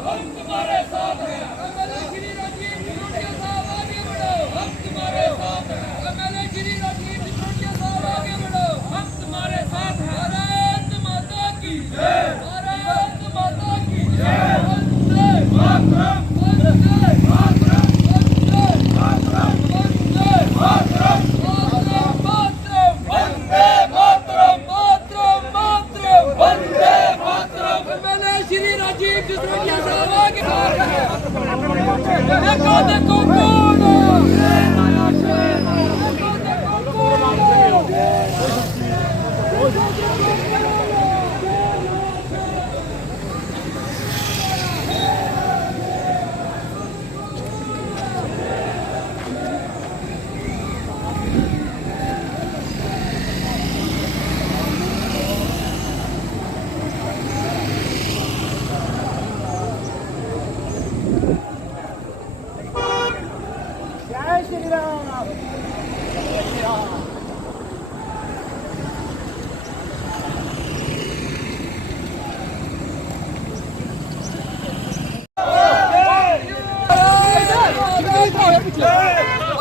हम तुम्हारे साथ हैं। एमएलए श्री राजीव सिसोदिया साहब आगे बढ़ो, हम तुम्हारे साथ हैं। एमएलए श्री राजीव सिसोदिया साहब आगे बढ़ो, हम तुम्हारे साथ हैं। भारत माता की जय, भारत माता की जय। वंदे मातरम, वंदे मातरम, वंदे मातरम, वंदे मातरम, वंदे मातरम, मातरम मातरम, वंदे मातरम। एमएलए श्री राजीव सिसोदिया साहब आगे देखो देखो कौन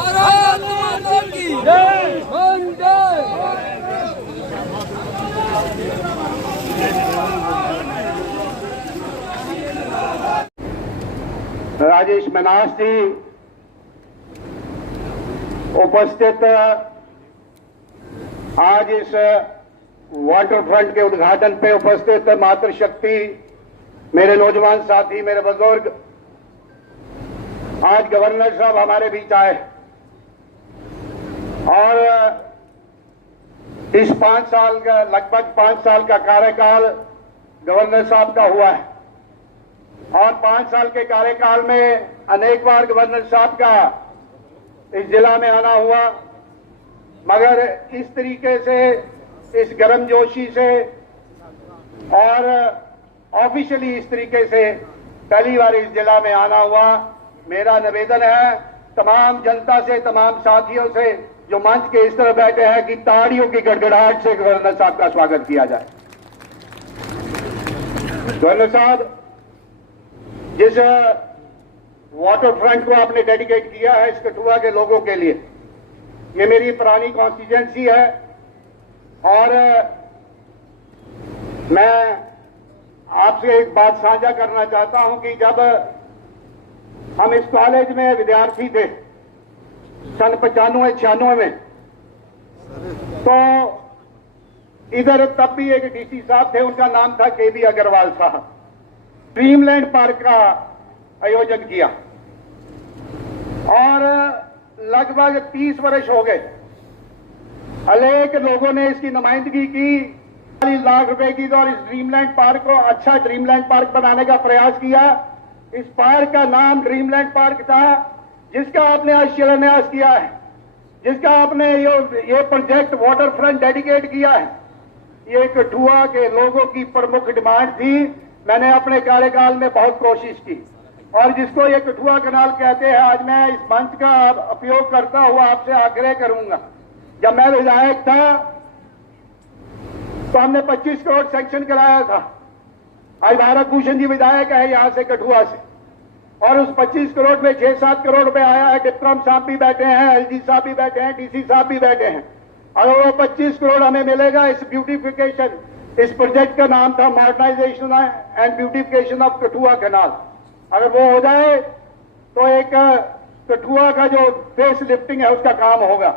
भारत माता की जय, वंदे। राजेश मनास जी उपस्थित आज इस वाटर फ्रंट के उद्घाटन पे उपस्थित मातृशक्ति, मेरे नौजवान साथी, मेरे बुजुर्ग, आज गवर्नर साहब हमारे बीच आए और इस 5 साल का, लगभग 5 साल का कार्यकाल गवर्नर साहब का हुआ है और 5 साल के कार्यकाल में अनेक बार गवर्नर साहब का इस जिला में आना हुआ, मगर इस तरीके से, इस गर्मजोशी से और ऑफिशियली इस तरीके से पहली बार इस जिला में आना हुआ। मेरा निवेदन है तमाम जनता से, तमाम साथियों से जो मंच के इस तरह बैठे हैं कि ताड़ियों की गड़गड़ाहट से गवर्नर साहब का स्वागत किया जाए। गवर्नर साहब, जिस वाटर फ्रंट को आपने डेडिकेट किया है इस कठुआ के लोगों के लिए, ये मेरी पुरानी कॉन्स्टिट्यूएंसी है और मैं आपसे एक बात साझा करना चाहता हूं कि जब हम इस कॉलेज में विद्यार्थी थे सन 95-96 में, तो इधर तब भी एक डीसी साहब थे, उनका नाम था केबी अग्रवाल साहब। ड्रीमलैंड पार्क का आयोजन किया और लगभग 30 वर्ष हो गए। अनेक लोगों ने इसकी नुमाइंदगी की, 40 लाख रुपए की, और इस ड्रीमलैंड पार्क को अच्छा ड्रीमलैंड पार्क बनाने का प्रयास किया। इस पार्क का नाम ड्रीमलैंड पार्क था, जिसका आपने आज शिलान्यास किया है, जिसका आपने ये प्रोजेक्ट वाटर फ्रंट डेडिकेट किया है। ये कठुआ के लोगों की प्रमुख डिमांड थी। मैंने अपने कार्यकाल में बहुत कोशिश की और जिसको ये कठुआ कनाल कहते हैं, आज मैं इस मंच का उपयोग करता हुआ आपसे आग्रह करूंगा। जब मैं विधायक था तो हमने 25 करोड़ सैंक्शन कराया था। आज भारत भूषण जी विधायक है यहां से, कठुआ से, और उस 25 करोड़ में 6-7 करोड़ रुपए आया है। डिप्टम साहब भी बैठे हैं, एलजी साहब भी बैठे हैं, डीसी साहब भी बैठे हैं। अगर वो 25 करोड़ हमें मिलेगा इस ब्यूटिफिकेशन, इस प्रोजेक्ट का नाम था modernisation and beautification of Kathua canal, अगर वो हो जाए तो एक कठुआ का जो फेस लिफ्टिंग है उसका काम होगा।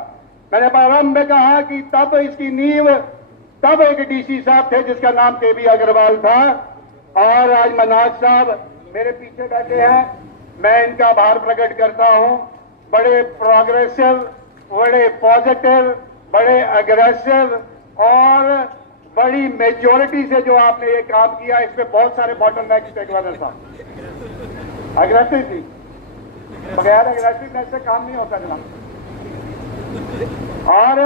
मैंने प्रारंभ में कहा कि तब इसकी नींव, तब एक डीसी साहब थे जिसका नाम केबी अग्रवाल था, और आज मनाज साहब मेरे पीछे बैठे हैं, मैं इनका आभार प्रकट करता हूं। बड़े प्रोग्रेसिव, बड़े पॉजिटिव, बड़े अग्रेसिव और बड़ी मेजोरिटी से जो आपने ये काम किया, इसमें बहुत सारे बॉटलनेक्स थे गवर्नर साहब। अग्रेसिव थी, बगैर अग्रेसिवनेस से काम नहीं होता जनाब, और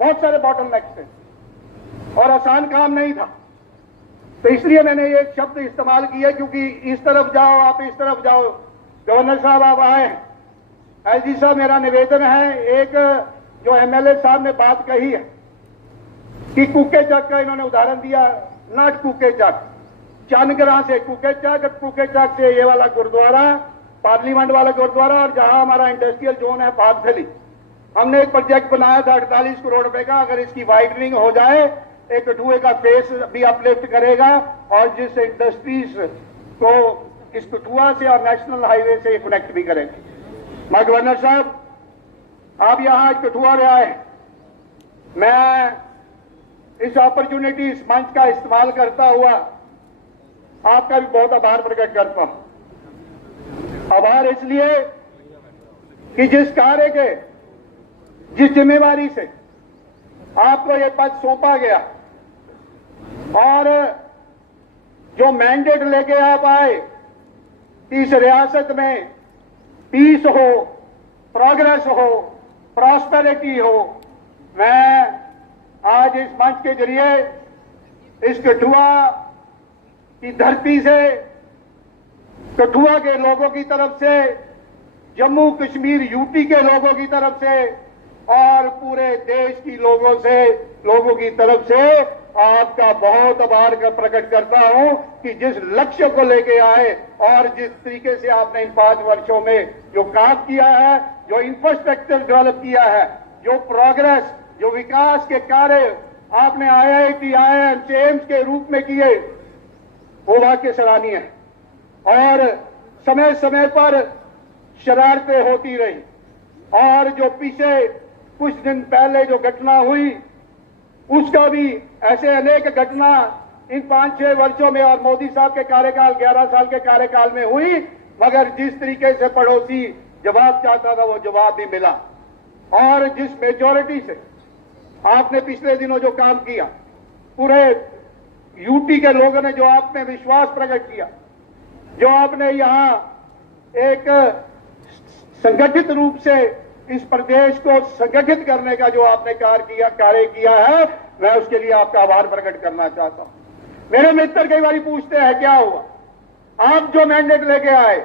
बहुत सारे बॉटलनेक्स थे और आसान काम नहीं था। तो इसलिए मैंने ये शब्द इस्तेमाल किया, क्योंकि इस तरफ जाओ, आप इस तरफ जाओ। गवर्नर साहब आप आए, एलजी साहब, मेरा निवेदन है, एक जो एमएलए साहब ने बात कही है कि कुके चक का इन्होंने उदाहरण दिया, नॉट कुके चक, चंदगरा से कुकेचक से ये वाला गुरुद्वारा, पार्लियामेंट वाला गुरुद्वारा, और जहां हमारा इंडस्ट्रियल जोन है बागथली, हमने एक प्रोजेक्ट बनाया था 48 करोड़ रुपए का। अगर इसकी वाइडनिंग हो जाए, एक कठुए का फेस भी अपलिफ्ट करेगा और जिस इंडस्ट्रीज को इस कठुआ से और नेशनल हाईवे से कनेक्ट भी करेंगे। मैं गवर्नर साहब, आप यहां आज कठुआ में आए, मैं इस अपॉर्चुनिटी, इस मंच का इस्तेमाल करता हुआ आपका भी बहुत आभार प्रकट करता हूं। आभार इसलिए कि जिस कार्य के, जिस जिम्मेवारी से आपको ये पद सौंपा गया और जो मैंडेट लेके आप आए, इस रियासत में पीस हो, प्रोग्रेस हो, प्रॉस्पेरिटी हो, मैं आज इस मंच के जरिए इस कठुआ की धरती से, कठुआ के लोगों की तरफ से, जम्मू कश्मीर यूटी के लोगों की तरफ से और पूरे देश की लोगों की तरफ से आपका बहुत आभार प्रकट करता हूं कि जिस लक्ष्य को लेके आए और जिस तरीके से आपने इन 5 वर्षों में जो काम किया है, जो इंफ्रास्ट्रक्चर डेवलप किया है, जो प्रोग्रेस, जो विकास के कार्य आपने IIT, IIM, एम्स के रूप में किए, वो वाकई सराहनीय है। और समय समय पर शरारतें होती रही और जो पीछे कुछ दिन पहले जो घटना हुई, उसका भी ऐसे अनेक घटना इन 5-6 वर्षों में और मोदी साहब के कार्यकाल, 11 साल के कार्यकाल में हुई, मगर जिस तरीके से पड़ोसी जवाब चाहता था वो जवाब भी मिला। और जिस मेजॉरिटी से आपने पिछले दिनों जो काम किया, पूरे यूटी के लोगों ने जो आप में विश्वास प्रकट किया, जो आपने यहां एक संगठित रूप से इस प्रदेश को संगठित करने का जो आपने कार्य किया है, मैं उसके लिए आपका आभार प्रकट करना चाहता हूं। मेरे मित्र कई बार पूछते हैं क्या हुआ, आप जो मैंडेट लेके आए